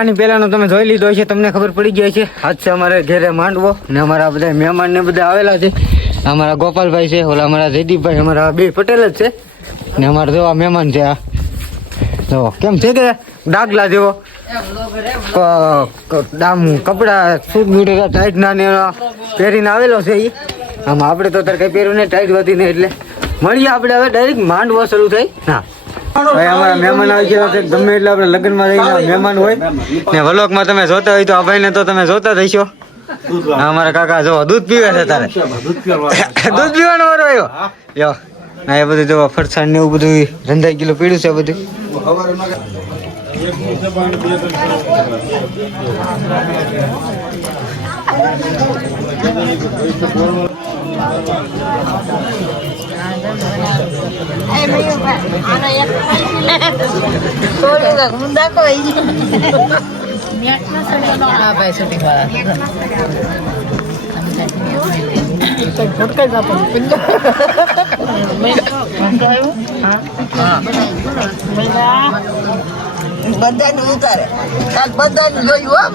આની પહેલાનો તમે જોઈ લીધો છે, તમને ખબર પડી ગઈ છે. આજ છે અમારે ઘેરે માંડવો ને અમારા બધા મહેમાન ને બધા આવેલા છે. અમારા ગોપાલભાઈ છે, ઓલા અમારા જયદીપભાઈ, અમારા બે પટેલ જ છે ને અમારા જેવા મહેમાન છે. આ જો કેમ છે કે ડાગલા જેવો કપડા સૂટ બૂટ ટાઈટ ના ને પહેરીને આવેલો છે. એ આમાં આપણે તો તાર કઈ પહેર્યું નહીં, ટાઈટ હતી ને. એટલે મળીએ આપણે હવે ડાયરેક્ટ માંડવો શરૂ થઈ. હા ભાઈ અમારા મહેમાન આવી ગયા છે. ગમે એટલે આપણે લગ્નમાં જઈને મહેમાન હોય ને વ્લોગમાં તમે જોતા હોય તો આ ભાઈને તો તમે જોતા થઈશો. અમારા કાકા જો દૂધ પીવે છે. તારે દૂધ પીવાનો વારો આવ્યો. યો ના એ બધું જો ફરસાણ ને એવું બધું રંધાઈ કિલો પીડ્યું છે બધું. બધાને ઉતારે બધાને જોયું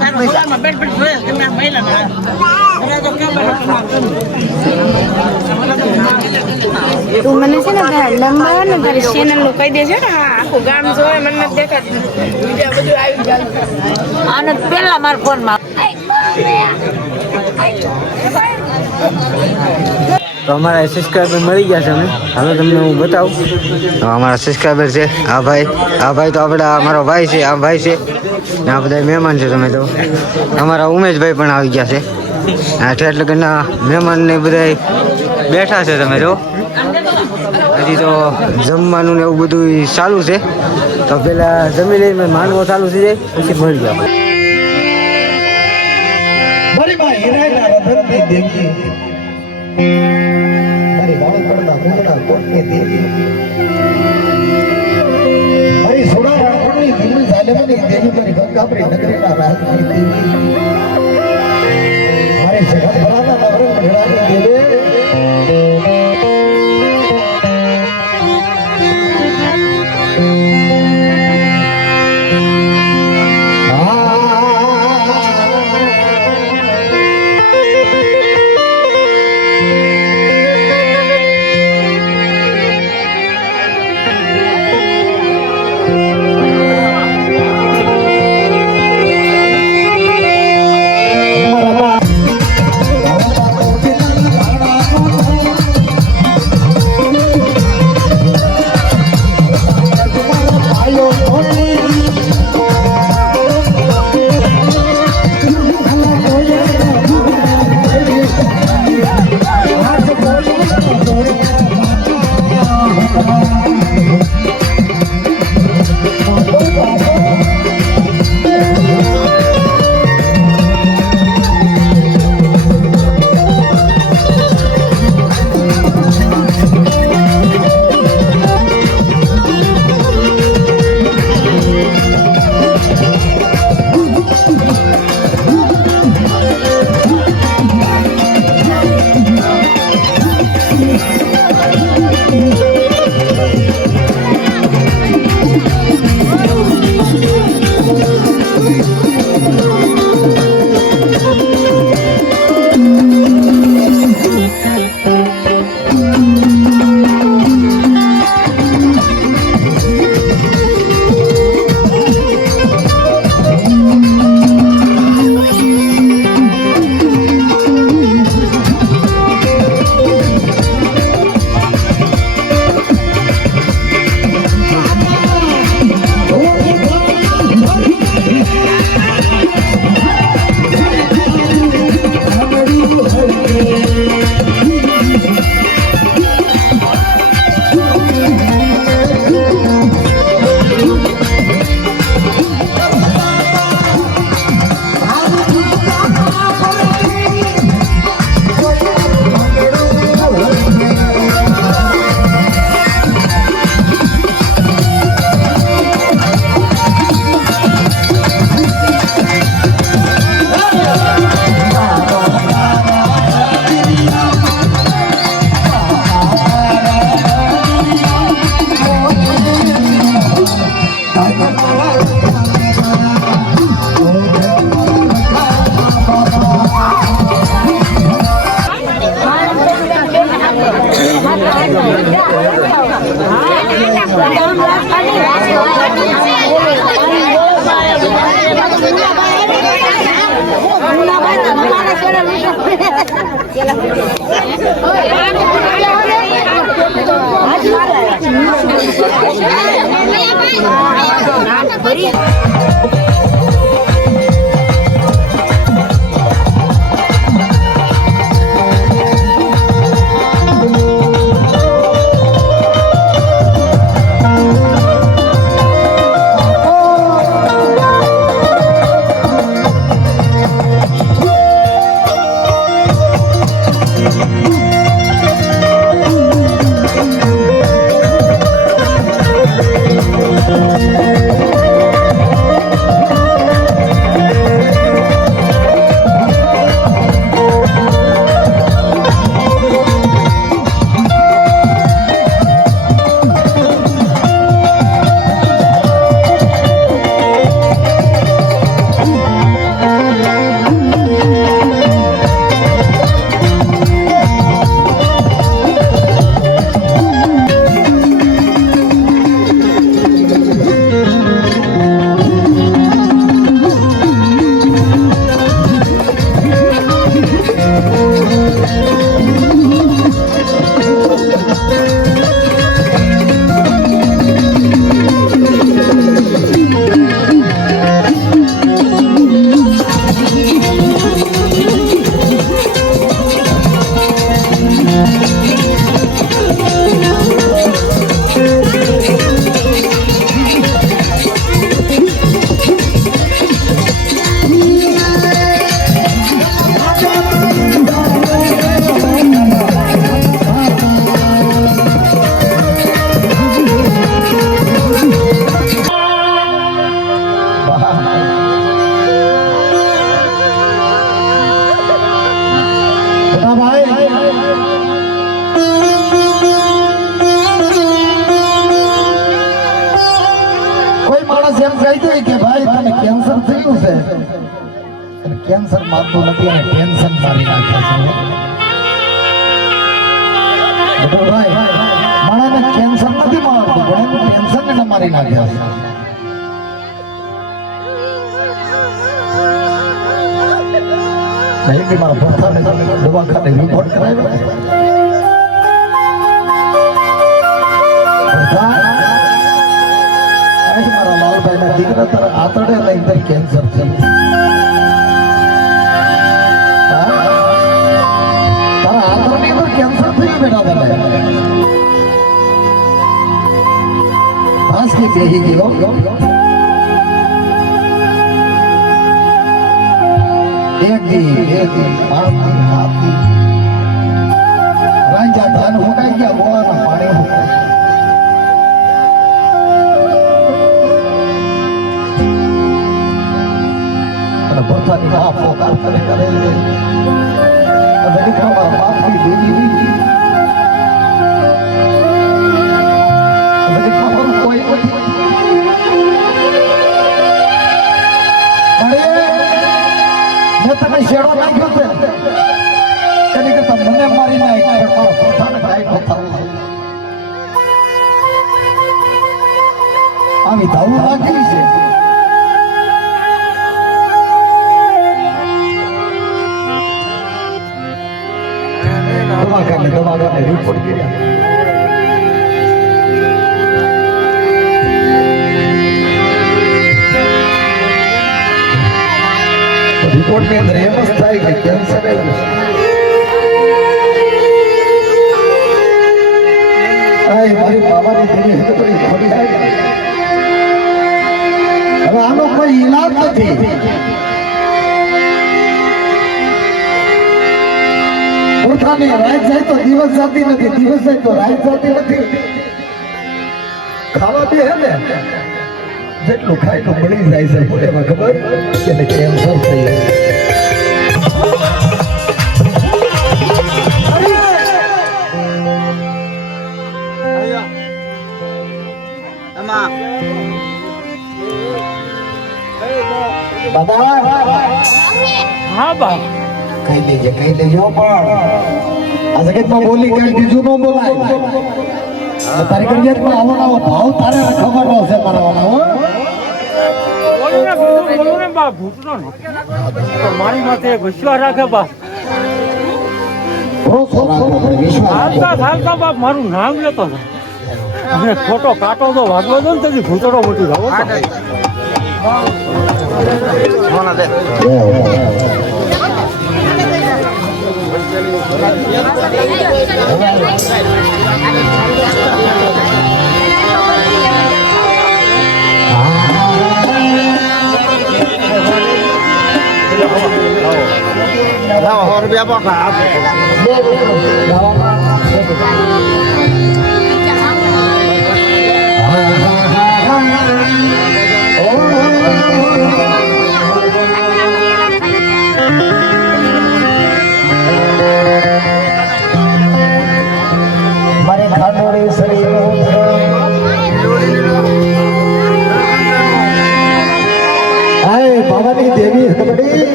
તું મને છે ને લંબા ને તારી ચેનલ નું કહી દેજો ને. આખું ગામ જોવે, મને નથી દેખાતું. બીજા બધું આવી જાય. આને પેલા મારા ફોન માં તો અમારા સબસ્ક્રાઈબર મળી ગયા છે અમને. હવે તમને હું બતાવું. તો અમારા સબસ્ક્રાઈબર છે આ ભાઈ તો આપણા અમારો ભાઈ છે. આ ભાઈ છે ને આ બધા મહેમાન છે. તમે તો અમારા ઉમેશભાઈ પણ આવી ગયા છે. આ ઠેઠ લગનના મહેમાન ને બધા બેઠા છે. તમે જો હજી તો જમવાનું ને એવું બધું ચાલુ છે. તો પેલા જમી લઈને માંડવો ચાલુ થઈ જાય પછી મળી ગયા. છે અને કેન્સર મારતું નથી અને ટેન્શન મારી નાખે છે ભાઈ માણસને કેન્સર નથી મારતું પણ એનું ટેન્શન ને મારી નાખે છે નહીં કે મારા ભરતાને દવાખાને રિપોર્ટ કરાવ્યો મારા લાલભાઈના દીકરા તારા આંતરડે લઈને તારી કેન્સર છે તારા આંતરડની અંદર કેન્સર થયું બેટા તને ભાસકી બેહી ગયો એક દી મારતી રાંજા ધાન હોકાઈ ગયા ગોળાના પાણી હોકાઈ પોતાની માં પોકાર કરે બાપની દેવી ખબર કોઈ મેં તને શેડો નાખ્યો છે એની કરતા મને મારી નાખ પોતાને કાંઈ આવી ધાવું નાખેલી છે દવાખાને રિપોર્ટ કર્યા રિપોર્ટ ની અંદર એમ જ થાય કે કેન્સર મારી મામાની જેવી હડપડી ખોડી જાય હવે આનો કોઈ ઈલાજ નથી પોતાની રાત જાય તો દિવસ જતી નથી દિવસ જાય તો રાત જતી નથી ખાવા દે હે ને જેટલું ખાય તો મળી જાય છે એમાં ખબર કે કેન્સર થઈ જાય હા બાપ કઈ લેજો પણ આ જગતમાં બોલી કઈ બીજું ન બોલાય તારી કરિયરમાં આવો ભાવ તારે ખબર ન છે મારી માથે વિશ્વાસ રાખે બાપ હાલતા બાપ મારું નામ લેતો ને અને ખોટો કાંટો તો વાગવો દો ને તેથી ભૂતડો મોટી જાવ રૂપિયા